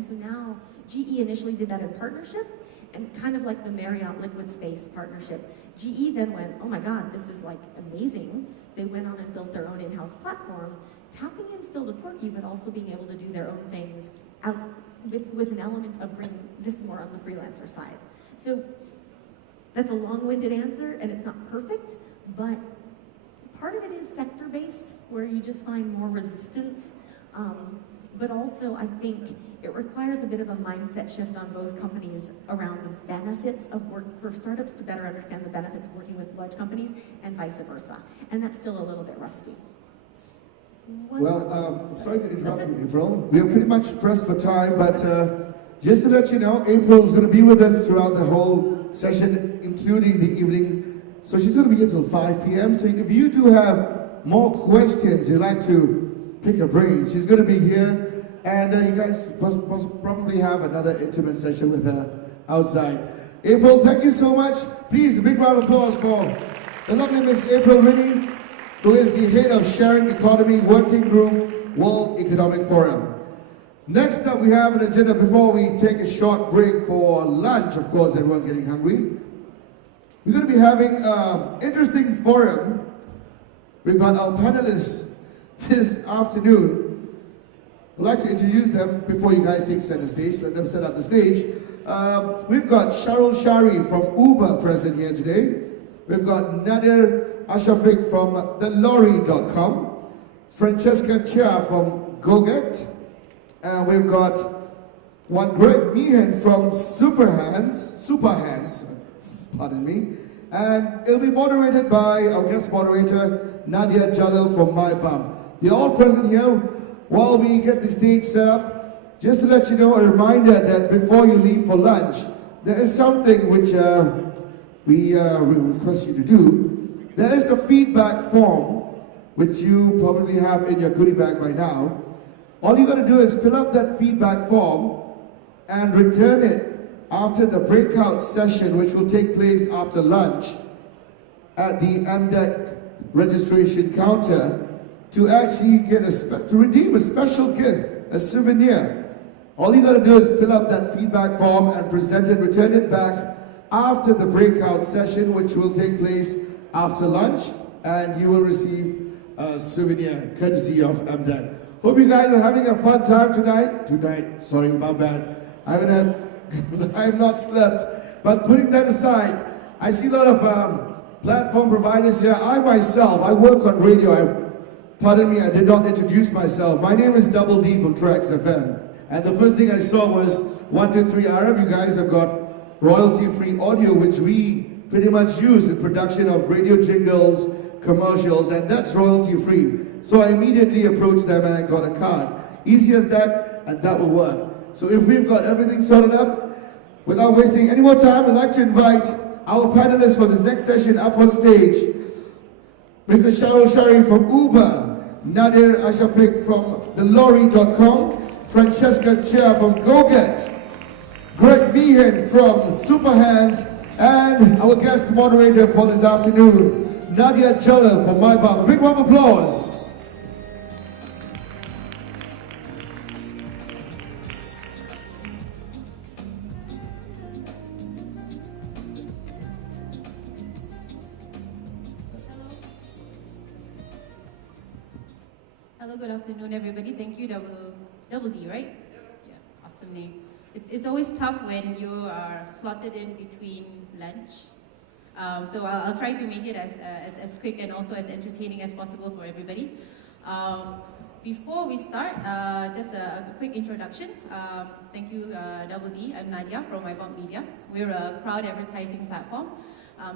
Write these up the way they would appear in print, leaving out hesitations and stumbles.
And so now, GE initially did that in partnership, and kind of like the Marriott Liquid Space partnership. GE then went, oh my God, this is like amazing. They went on and built their own in-house platform, tapping in still to Quirky, but also being able to do their own things out with an element of bringing this more on the freelancer side. So that's a long-winded answer, and it's not perfect, but part of it is sector-based, where you just find more resistance. But also, I think it requires a bit of a mindset shift on both companies around the benefits of work for startups to better understand the benefits of working with large companies and vice versa. And that's still a little bit rusty. Sorry to interrupt you, April. We are pretty much pressed for time, but just to let you know, April is going to be with us throughout the whole session, including the evening. So she's going to be here till 5 p.m. So if you do have more questions you'd like to pick her brains, she's going to be here. And you guys probably have another intimate session with her outside. April, thank you so much. Please, a big round of applause for the lovely Miss April Winnie, who is the head of Sharing Economy Working Group, World Economic Forum. Next up, we have an agenda before we take a short break for lunch. Of course, everyone's getting hungry. We're going to be having an interesting forum. We've got our panelists this afternoon. I'd like to introduce them before you guys take center stage. Let them set up the stage. We've got Shahrul Shari from Uber present here today. We've got Nadir Ashafik from thelorry.com, Francesca Chia from GoGet, and we've got one Greg Meehan from Superhands, pardon me, and it'll be moderated by our guest moderator, Nadia Jalil from MyBump. They're all present here. While we get the stage set up, just to let you know, a reminder that before you leave for lunch, there is something which we request you to do. There is the feedback form, which you probably have in your goodie bag by now. All you got to do is fill up that feedback form and return it after the breakout session, which will take place after lunch at the MDEC registration counter, to actually get to redeem a special gift, a souvenir. All you got to do is fill up that feedback form and present it, return it back after the breakout session, which will take place after lunch, and you will receive a souvenir courtesy of MDEC. Hope you guys are having a fun time tonight. Sorry, my bad. I have not slept. But putting that aside, I see a lot of platform providers here. I myself, I work on radio. Pardon me, I did not introduce myself. My name is Double D from Trax FM. And the first thing I saw was 123 RF. You guys have got royalty-free audio, which we pretty much use in production of radio jingles, commercials, and that's royalty-free. So I immediately approached them and I got a card. Easy as that, and that will work. So if we've got everything sorted up, without wasting any more time, I'd like to invite our panelists for this next session up on stage. Mr. Shahrul Shari from Uber, Nadir Ashafik from thelorry.com, Francesca Chia from GoGet, Greg Meehan from Superhands, and our guest moderator for this afternoon, Nadia Jalil from MyBump. Big round of applause. Hello, good afternoon, everybody. Thank you, Double D, right? Yeah, awesome name. It's always tough when you are slotted in between lunch. So I'll try to make it as quick and also as entertaining as possible for everybody. Before we start, just a quick introduction. Thank you, Double D. I'm Nadia from MyBump Media. We're a crowd advertising platform.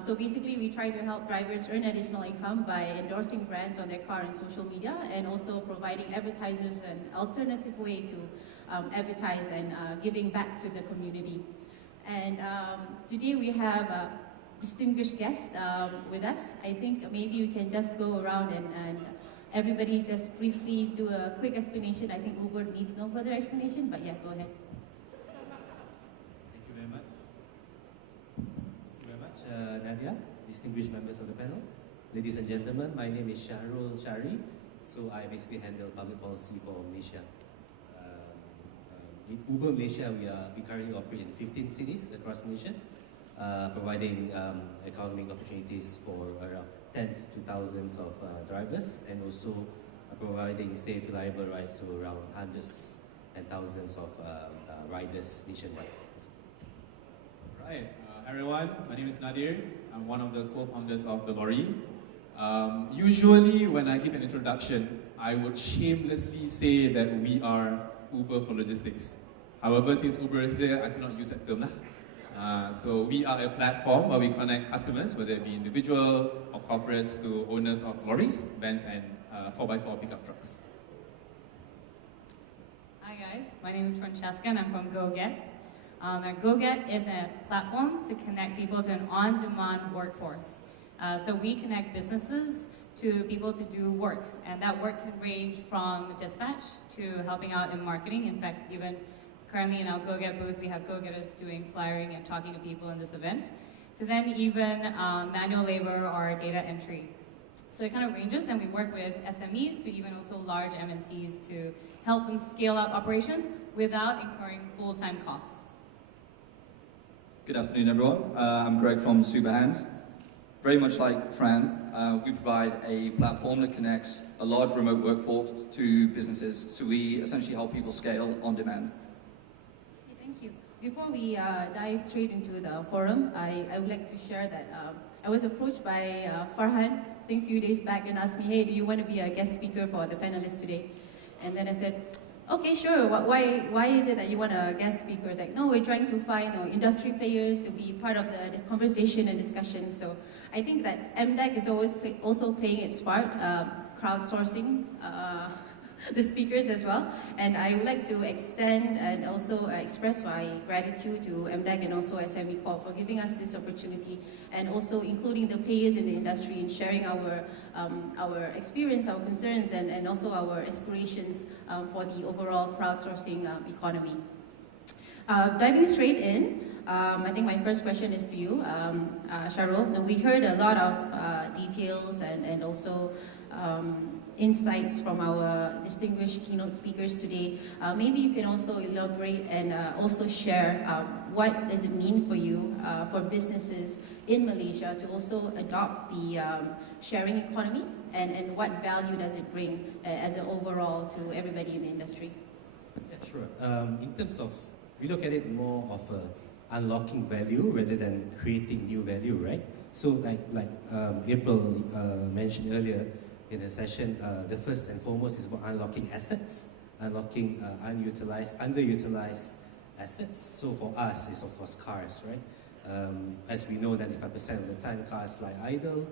So basically, we try to help drivers earn additional income by endorsing brands on their car and social media, and also providing advertisers an alternative way to advertise and giving back to the community. And today we have a distinguished guest with us. I think maybe we can just go around and everybody just briefly do a quick explanation. I think Uber needs no further explanation, but yeah, go ahead. Thank you very much. Nadia, distinguished members of the panel, ladies and gentlemen, my name is Shahrul Shari, so I basically handle public policy for Malaysia. in Uber Malaysia, we currently operate in 15 cities across the nation, providing economic opportunities for around tens to thousands of drivers, and also providing safe, reliable rides to around hundreds and thousands of riders nationwide. Right, everyone, my name is Nadir. I'm one of the co-founders of The Lorry. Usually when I give an introduction, I would shamelessly say that we are Uber for logistics. However, since Uber is here, I cannot use that term. So we are a platform where we connect customers, whether it be individual or corporates, to owners of lorries, vans, and 4x4 pickup trucks. Hi guys, my name is Francesca and I'm from GoGet. GoGet is a platform to connect people to an on-demand workforce. So we connect businesses to people to do work, and that work can range from dispatch to helping out in marketing. In fact, even currently in our GoGet booth, we have go-getters doing flyering and talking to people in this event. So then even manual labor or data entry. So it kind of ranges, and we work with SMEs to even also large MNCs to help them scale up operations without incurring full-time costs. Good afternoon, everyone. I'm Greg from Superhands. Very much like Fran, we provide a platform that connects a large remote workforce to businesses. So we essentially help people scale on demand. Okay, thank you. Before we dive straight into the forum, I would like to share that I was approached by Farhan, I think a few days back, and asked me, hey, do you want to be a guest speaker for the panelists today? And then I said, okay, sure. Why is it that you want a guest speaker? It's like, no, we're trying to find industry players to be part of the conversation and discussion. So I think that MDEC is always also playing its part, crowdsourcing the speakers as well. And I would like to extend and also express my gratitude to MDEC and also SME Corp for giving us this opportunity, and also including the players in the industry in sharing our experience, our concerns, and also our aspirations for the overall crowdsourcing economy. Diving straight in, I think my first question is to you, Sharul. Now, we heard a lot of details and also insights from our distinguished keynote speakers today. Maybe you can also elaborate and also share what does it mean for you, for businesses in Malaysia to also adopt the sharing economy, and what value does it bring as an overall to everybody in the industry? Yeah, sure. In terms of, we look at it more of unlocking value rather than creating new value, right? So like April mentioned earlier in the session, the first and foremost is about unlocking assets, unlocking underutilized assets. So for us, it's of course cars, right? As we know, 95% of the time cars lie idle.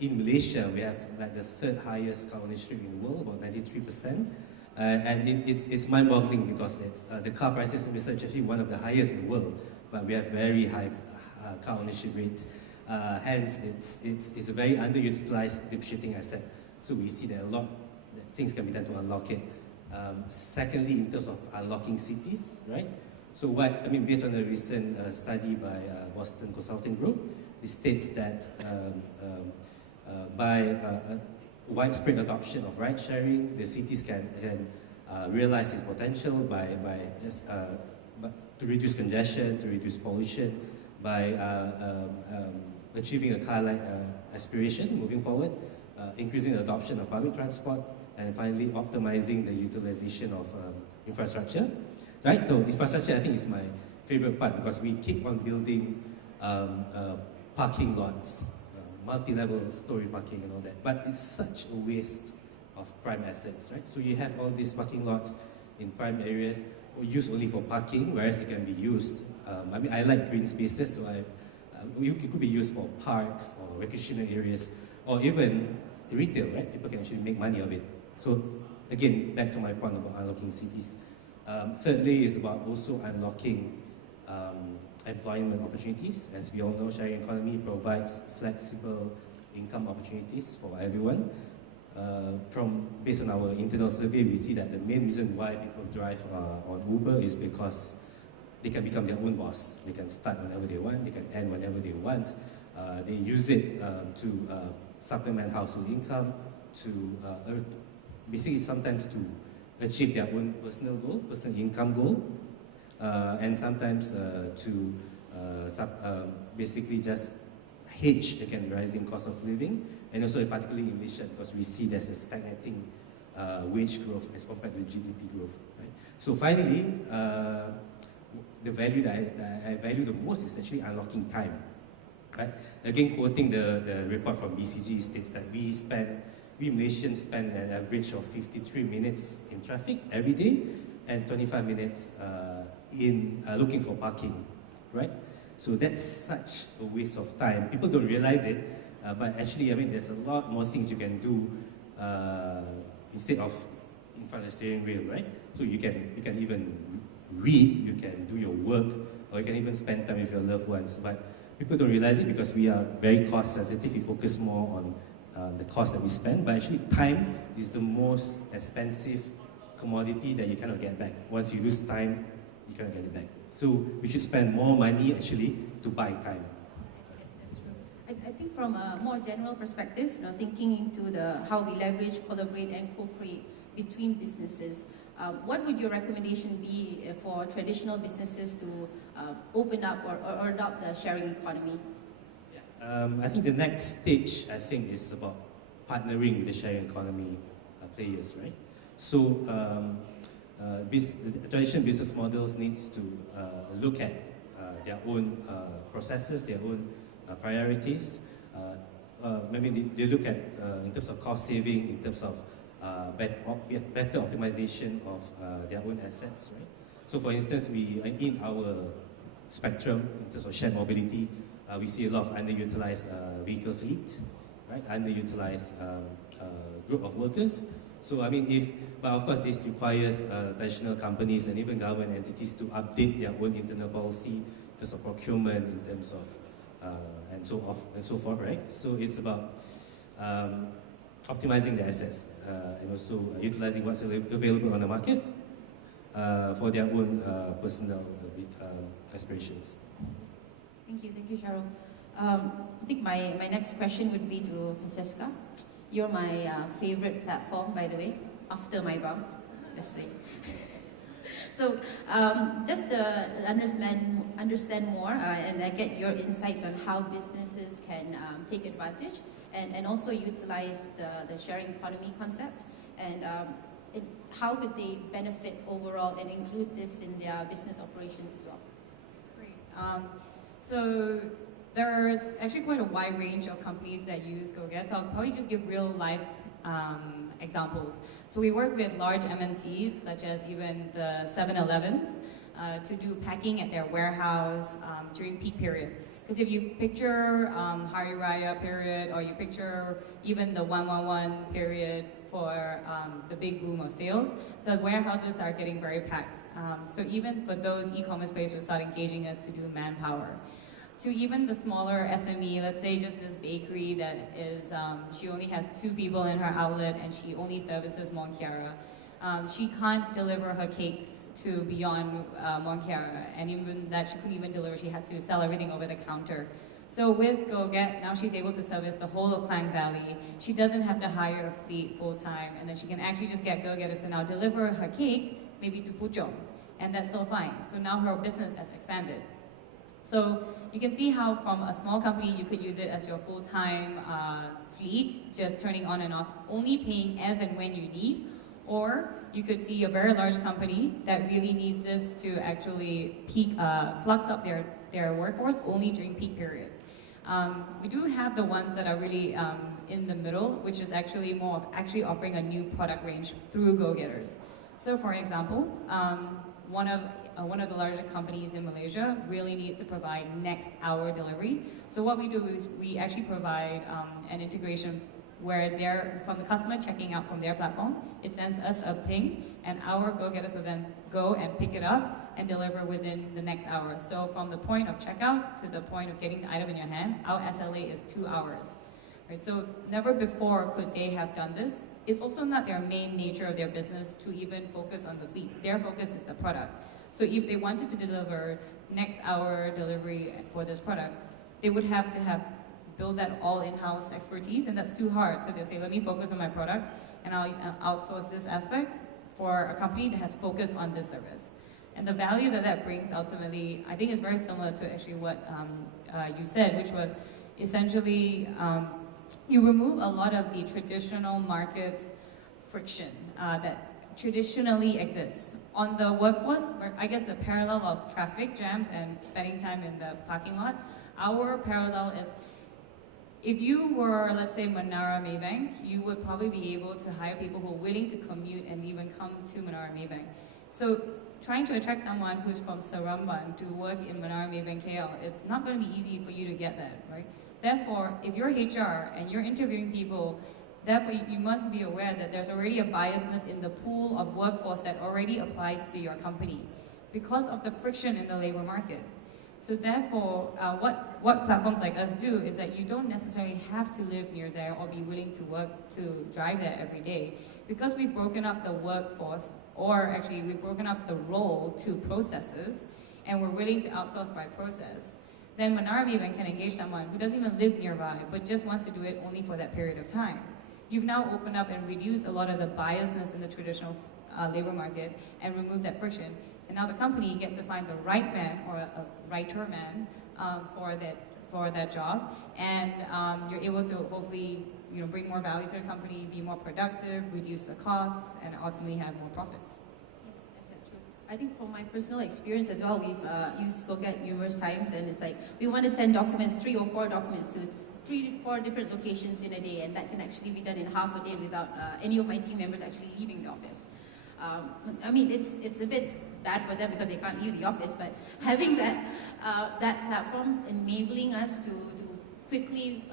In Malaysia, we have like the third highest car ownership in the world, about 93%. And it's mind-boggling because the car prices in Malaysia are actually one of the highest in the world, but we have very high car ownership rates. Hence, it's a very underutilized depreciating asset. So we see that a lot that things can be done to unlock it. Secondly, in terms of unlocking cities, right? So based on a recent study by Boston Consulting Group, it states that by widespread adoption of ride sharing, the cities can realize its potential to reduce congestion, to reduce pollution, by achieving a car-like aspiration moving forward, increasing the adoption of public transport, and finally optimizing the utilization of infrastructure. Right? So infrastructure, I think, is my favorite part because we keep on building parking lots, multi-level story parking and all that. But it's such a waste of prime assets, right? So you have all these parking lots in prime areas used only for parking, whereas it can be used. I like green spaces, so it could be used for parks or recreational areas, or even retail, right? People can actually make money of it. So again, back to my point about unlocking cities. Thirdly is about also unlocking employment opportunities. As we all know, sharing economy provides flexible income opportunities for everyone. Based on our internal survey, we see that the main reason why people drive on Uber is because they can become their own boss. They can start whenever they want, they can end whenever they want. They use it to supplement household income, to basically sometimes to achieve their own personal goal, personal income goal, and sometimes to basically just hedge against rising cost of living, and also particularly in Malaysia because we see there's a stagnating wage growth as compared to GDP growth. Right? So finally, the value that I value the most is actually unlocking time. Right? Again, quoting the report from BCG states that we Malaysians spend an average of 53 minutes in traffic every day and 25 minutes in looking for parking, right? So that's such a waste of time. People don't realize it, but actually, I mean, there's a lot more things you can do instead of in front of the steering wheel, right? So you can even read, you can do your work, or you can even spend time with your loved ones. But people don't realize it because we are very cost sensitive. We focus more on the cost that we spend, but actually time is the most expensive commodity that you cannot get back. Once you lose time, you cannot get it back. So we should spend more money actually to buy time. Yes, that's true. I think from a more general perspective, thinking into how we leverage, collaborate, and co-create between businesses, what would your recommendation be for traditional businesses to open up or adopt the sharing economy? I think the next stage, is about partnering with the sharing economy players, right? So, traditional business models needs to look at their own processes, their own priorities. Maybe they look at in terms of cost saving, in terms of better optimization of their own assets, right? So, for instance, in our spectrum in terms of shared mobility, we see a lot of underutilized vehicle fleets, right? Underutilized group of workers. So I mean, but of course this requires traditional companies and even government entities to update their own internal policy in terms of procurement, in terms of and so forth, right? So it's about optimizing the assets and also utilizing what's available on the market for their own personal aspirations. Thank you, Cheryl. I think my next question would be to Francesca. You're my favorite platform, by the way, after my bump. Just saying. So, just to understand more and get your insights on how businesses can take advantage and also utilize the sharing economy concept, and how could they benefit overall and include this in their business operations as well? Great. So there's actually quite a wide range of companies that use GoGet, so I'll probably just give real life examples. So we work with large MNCs, such as even the 7-Elevens, to do packing at their warehouse during peak period. Because if you picture Hari Raya period, or you picture even the 111 period for the big boom of sales, the warehouses are getting very packed. So even for those e-commerce players who start engaging us to do manpower, to even the smaller SME, let's say just this bakery that is, she only has 2 people in her outlet and she only services Mont Chiara. She can't deliver her cakes to beyond Mont Chiara, and even that she couldn't even deliver, she had to sell everything over the counter. So with GoGet, now she's able to service the whole of Klang Valley. She doesn't have to hire a fleet full-time, and then she can actually just get GoGetters to now deliver her cake, maybe to Puchong, and that's still fine. So now her business has expanded. So you can see how from a small company, you could use it as your full-time fleet, just turning on and off, only paying as and when you need. Or you could see a very large company that really needs this to actually flux up their workforce only during peak period. We do have the ones that are really in the middle, which is actually more of actually offering a new product range through go-getters. So for example, one of the larger companies in Malaysia really needs to provide next hour delivery. So what we do is we actually provide an integration where from the customer checking out from their platform, it sends us a ping, and our go-getters will then go and pick it up and deliver within the next hour. So from the point of checkout to the point of getting the item in your hand, our SLA is 2 hours. Right? So never before could they have done this. It's also not their main nature of their business to even focus on the fleet. Their focus is the product. So if they wanted to deliver next hour delivery for this product, they would have to build that all in-house expertise, and that's too hard. So they'll say, let me focus on my product and I'll outsource this aspect. for a company that has focused on this service. And the value that that brings ultimately, I think is very similar to actually what you said, which was essentially you remove a lot of the traditional markets friction that traditionally exists. On the workforce, I guess the parallel of traffic jams and spending time in the parking lot, our parallel is if you were, let's say, Menara Maybank, you would probably be able to hire people who are willing to commute and even come to Menara Maybank. So trying to attract someone who's from Seremban to work in Menara Maybank KL, it's not going to be easy for you to get that, right? Therefore, if you're HR and you're interviewing people, therefore you must be aware that there's already a biasness in the pool of workforce that already applies to your company because of the friction in the labor market. So therefore, what platforms like us do is that you don't necessarily have to live near there or be willing to work to drive there every day. Because we've broken up the workforce, or actually we've broken up the role to processes, and we're willing to outsource by process, then Menara Maybank can engage someone who doesn't even live nearby, but just wants to do it only for that period of time. You've now opened up and reduced a lot of the biasness in the traditional labor market and removed that friction. And now the company gets to find the right man or a righter man for that job, and you're able to hopefully bring more value to the company, be more productive, reduce the costs, and ultimately have more profits. Yes, that's true. I think from my personal experience as well, we've used GoGet numerous times, and it's like we want to send documents, 3 or 4 documents to 3 to 4 different locations in a day, and that can actually be done in half a day without any of my team members actually leaving the office. I mean, it's a bit bad for them because they can't leave the office, but having that platform enabling us to quickly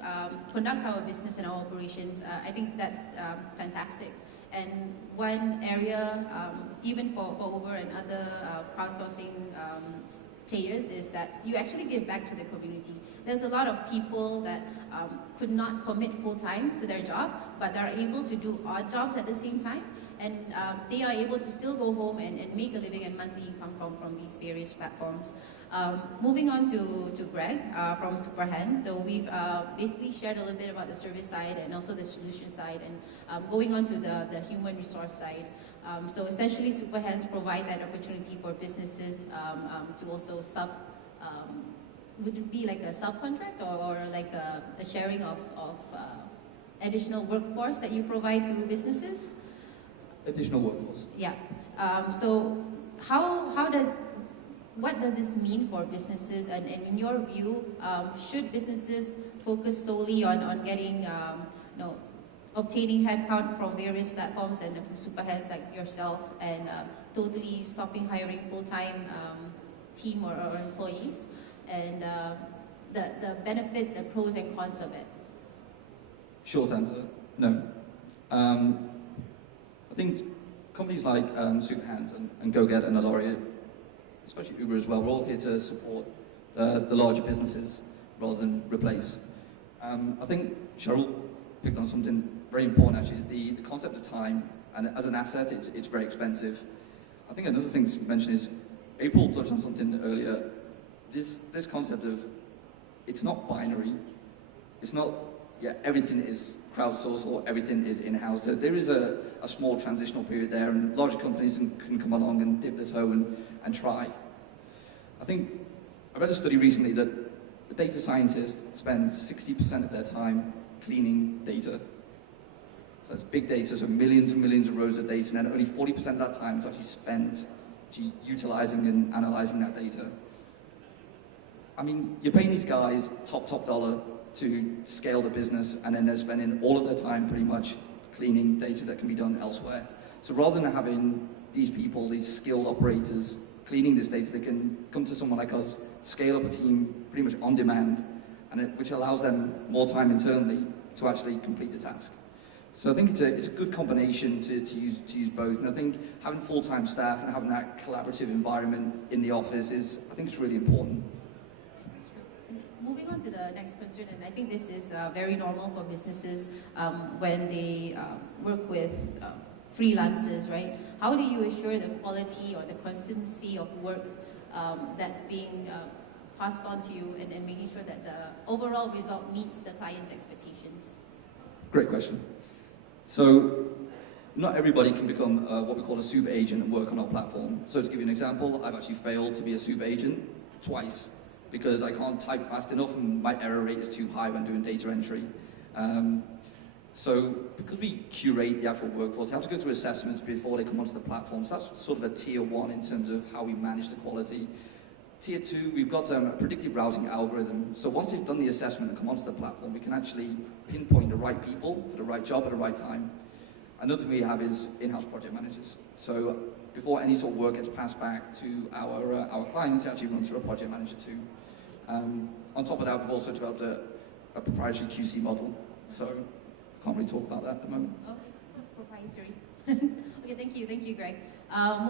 conduct our business and our operations, I think that's fantastic. And one area, even for Uber and other crowdsourcing players, is that you actually give back to the community. There's a lot of people that could not commit full-time to their job, but they're able to do odd jobs at the same time, and they are able to still go home and make a living and monthly income from these various platforms. Moving on to Greg from Superhand. So we've basically shared a little bit about the service side and also the solution side, and going on to the human resource side. So essentially, Superhands provide that opportunity for businesses to also would it be like a subcontract or like a sharing of additional workforce that you provide to businesses? Additional workforce. Yeah. So what does this mean for businesses? And in your view, should businesses focus solely on getting, obtaining headcount from various platforms and from Superhands like yourself, and totally stopping hiring full-time team or employees? And the benefits and pros and cons of it? Short answer, no. I think companies like Superhand and GoGet and Aloria, especially Uber as well, we're all here to support the larger businesses rather than replace. I think Cheryl picked on something very important actually, is the concept of time, and as an asset it's very expensive. I think another thing to mention is, April touched on something earlier, this concept of, it's not binary, it's not, everything is crowdsourced or everything is in-house. So there is a small transitional period there, and larger companies can come along and dip their toe and try. I think, I read a study recently that a data scientist spends 60% of their time cleaning data. So that's big data, so millions and millions of rows of data, and then only 40% of that time is actually spent utilizing and analyzing that data. I mean, you're paying these guys top dollar to scale the business, and then they're spending all of their time pretty much cleaning data that can be done elsewhere. So rather than having these people, these skilled operators, cleaning this data, they can come to someone like us, scale up a team pretty much on demand, which allows them more time internally to actually complete the task. So I think it's a good combination to use both, and I think having full-time staff and having that collaborative environment in the office I think it's really important. Moving on to the next question, and I think this is very normal for businesses when they work with freelancers, right? How do you assure the quality or the consistency of work that's being passed on to you, and making sure that the overall result meets the client's expectations? Great question. So not everybody can become what we call a super agent and work on our platform. So to give you an example, I've actually failed to be a super agent twice because I can't type fast enough and my error rate is too high when doing data entry. So because we curate the actual workforce, they have to go through assessments before they come onto the platform. So that's sort of a tier 1 in terms of how we manage the quality. Tier 2, we've got a predictive routing algorithm. So once they've done the assessment and come onto the platform, we can actually pinpoint the right people for the right job at the right time. Another thing we have is in-house project managers. So before any sort of work gets passed back to our clients, it actually runs through a project manager too. On top of that, we've also developed a proprietary QC model. So can't really talk about that at the moment. Okay, proprietary. Okay, thank you, Greg.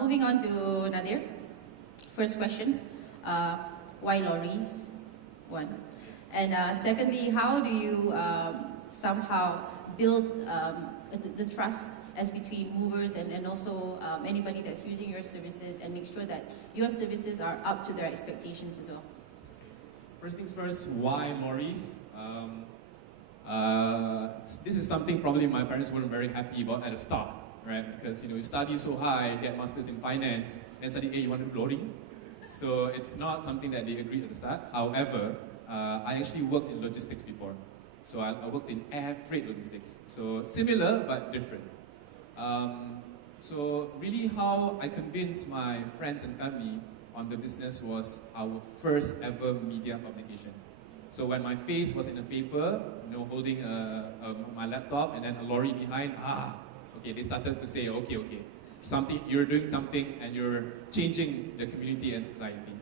Moving on to Nadir. First question, why lorries? One. And secondly, how do you somehow build the trust as between movers and also anybody that's using your services and make sure that your services are up to their expectations as well? First things first, why lorries? This is something probably my parents weren't very happy about at the start, right? Because you study so high, get masters in finance, then study, hey, you want to do lorry? So it's not something that they agreed at the start. However, I actually worked in logistics before. So I worked in air freight logistics. So similar but different. So really how I convinced my friends and family on the business was our first ever media publication. So when my face was in the paper, holding my laptop and then a lorry behind, okay, they started to say, okay, you're doing something and you're changing the community and society.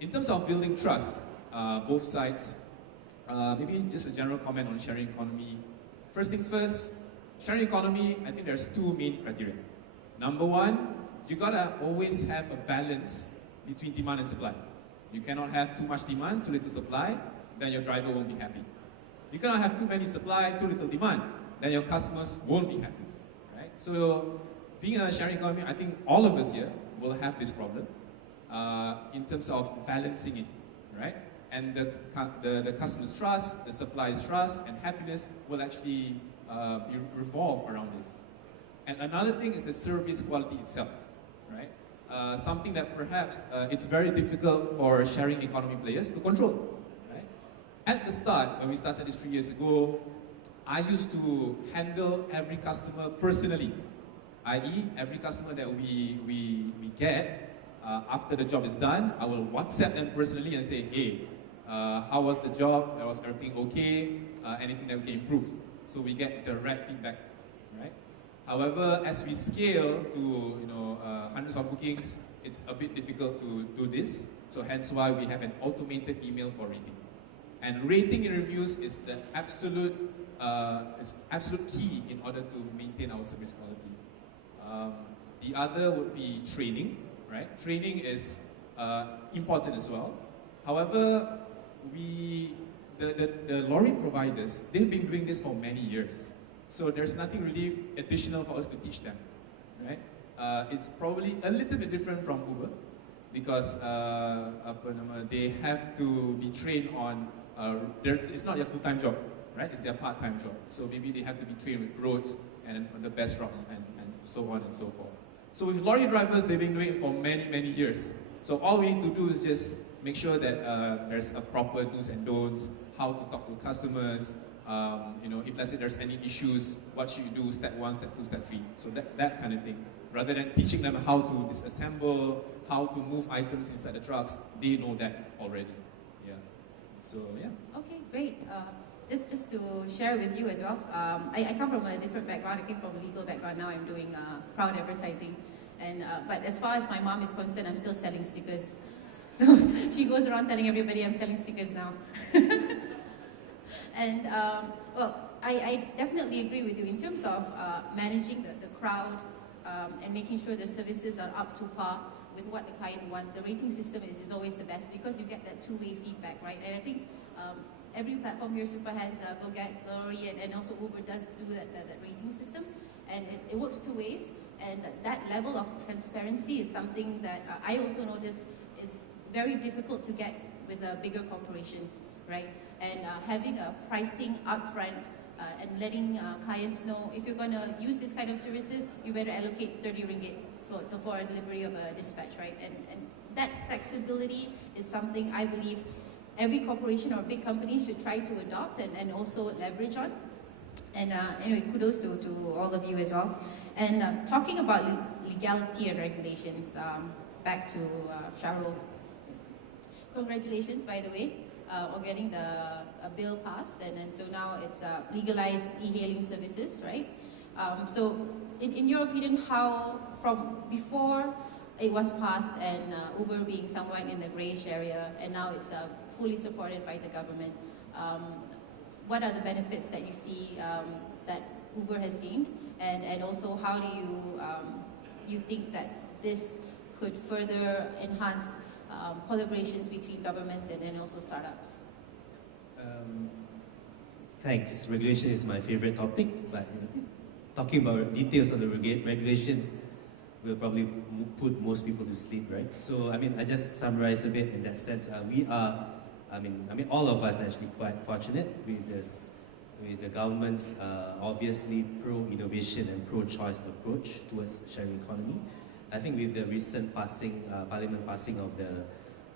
In terms of building trust, both sides, maybe just a general comment on sharing economy. First things first, sharing economy, I think there's 2 main criteria. Number 1, you gotta always have a balance between demand and supply. You cannot have too much demand, too little supply, then your driver won't be happy. You cannot have too many supply, too little demand, then your customers won't be happy, right? So being a sharing economy, I think all of us here will have this problem in terms of balancing it, right? And the customer's trust, the supplier's trust, and happiness will actually revolve around this. And another thing is the service quality itself, right? Something that perhaps it's very difficult for sharing economy players to control, right? At the start, when we started this 3 years ago, I used to handle every customer personally, i.e. every customer that we get, after the job is done, I will WhatsApp them personally and say, hey, how was the job? Was everything okay? Anything that we can improve? So we get direct feedback, right? However, as we scale to hundreds of bookings, it's a bit difficult to do this. So hence why we have an automated email for rating. And rating and reviews is the absolute key in order to maintain our service quality. The other would be training, right? Training is important as well. However, the lorry providers, they've been doing this for many years. So there's nothing really additional for us to teach them, right? It's probably a little bit different from Uber because they have to be trained on, it's not their full-time job, right? It's their part-time job. So maybe they have to be trained with roads and on the best route and so on and so forth. So with lorry drivers, they've been doing it for many, many years. So all we need to do is just make sure that there's a proper do's and don'ts, how to talk to customers, if let's say there's any issues, what should you do, step 1, step 2, step 3. So that kind of thing. Rather than teaching them how to disassemble, how to move items inside the trucks, they know that already. Yeah. So yeah. Okay, great. Just to share with you as well, I come from a different background. I came from a legal background. Now I'm doing crowd advertising. And but as far as my mom is concerned, I'm still selling stickers. So she goes around telling everybody I'm selling stickers now. And well, I definitely agree with you in terms of managing the crowd and making sure the services are up to par with what the client wants. The rating system is always the best because you get that two-way feedback, right? And I think every platform here, Superhands, GoGet, Glory, and also Uber does do that rating system. And it works two ways. And that level of transparency is something that I also notice it's very difficult to get with a bigger corporation, right? And having a pricing upfront and letting clients know if you're going to use this kind of services, you better allocate 30 ringgit for a delivery of a dispatch, right? And that flexibility is something I believe every corporation or big company should try to adopt and also leverage on. And anyway, kudos to all of you as well. And talking about legality and regulations, back to Shahrul. Congratulations, by the way, on getting the bill passed, and so now it's legalized e-hailing services, right? So, in your opinion, how from before it was passed and Uber being somewhat in the grayish area, and now it's fully supported by the government, what are the benefits that you see that Uber has gained, and also how do you think that this could further enhance collaborations between governments and also startups? Thanks. Regulation is my favorite topic, but talking about details of the regulations will probably put most people to sleep, right? So, I mean, I just summarize a bit in that sense. We are, all of us are actually quite fortunate with this, with the government's obviously pro-innovation and pro-choice approach towards sharing economy. I think with the recent Parliament passing of the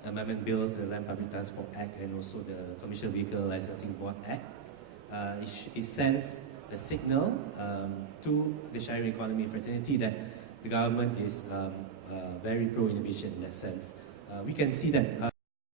amendment bills to the Land Public Transport Act and also the Commercial Vehicle Licensing Board Act, it sends a signal to the sharing economy fraternity that the government is very pro-innovation in that sense. We can see that